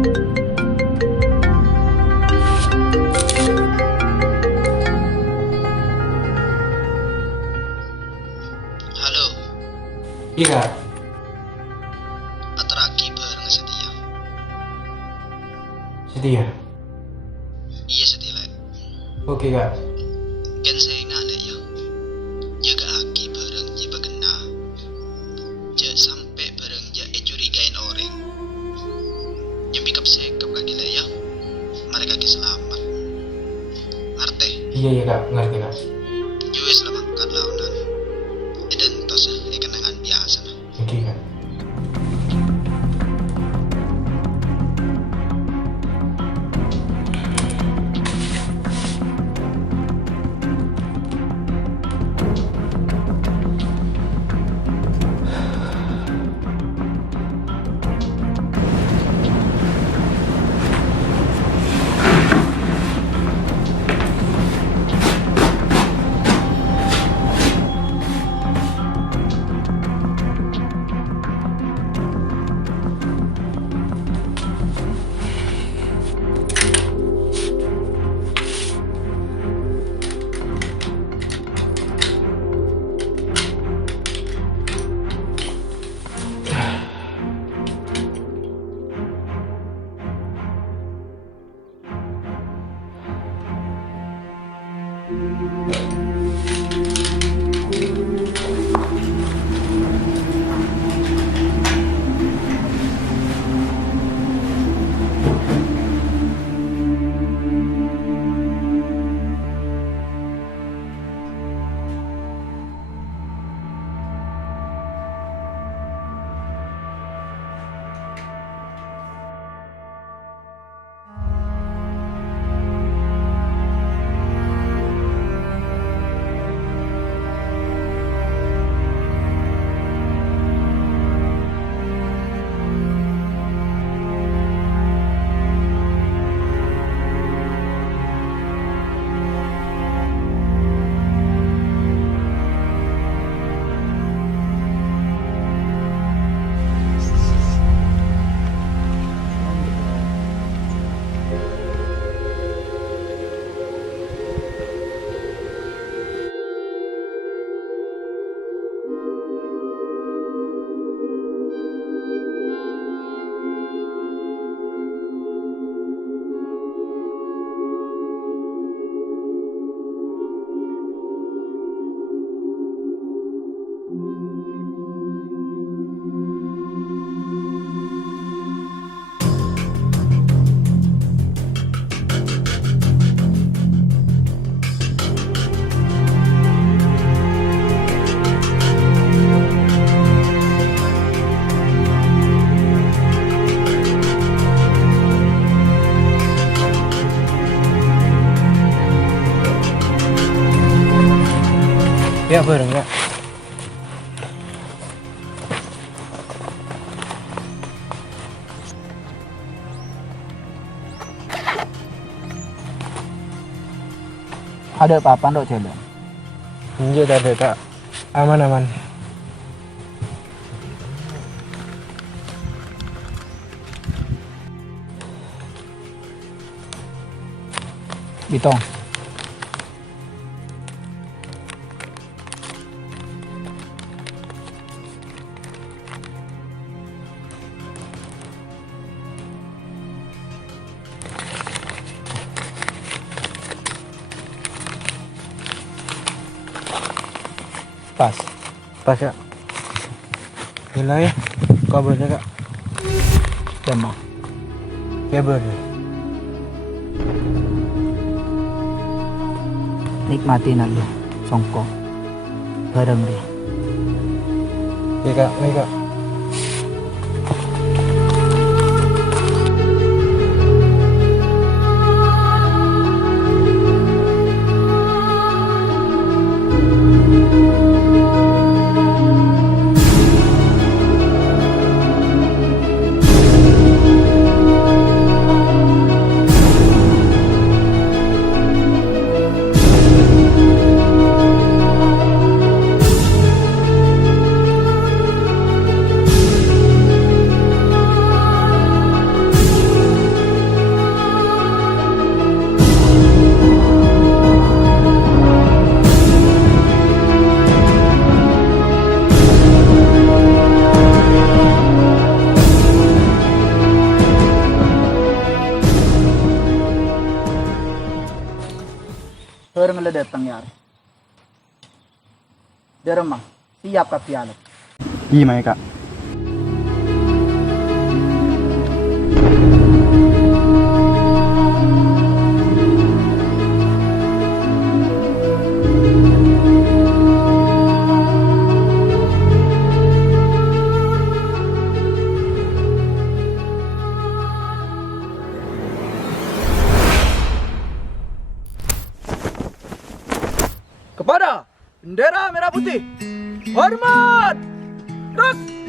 Halo, Iya, atraki bareng setia. setia. Iya setia lek. Oke kak. Ken saya ngalek ya. Jaga aki bareng je bagena. Ja sampai bareng ja curigain orang. Nyambi kap sekap kaki lek ya. Mereka ki selamat. Ngerti? Iya iya kak, ngerti kak. Juwe selamat kan launan. Dan tos kenangan biasa nah. Oke kak. Ya bareng kak. Ada apa-apa dok jalan? Iya ada kak. Aman aman. Bitong. Pas. Pas kak. Gila ya. Kabarnya kak. Demam. Ya bareng. Nikmati nanti. Songko. Bareng deh. Iya kak, baik kak. Perang datang yar. Derma, siap ka pialat. Iya mai kak. Kepada bendera merah putih, hormat! Rak!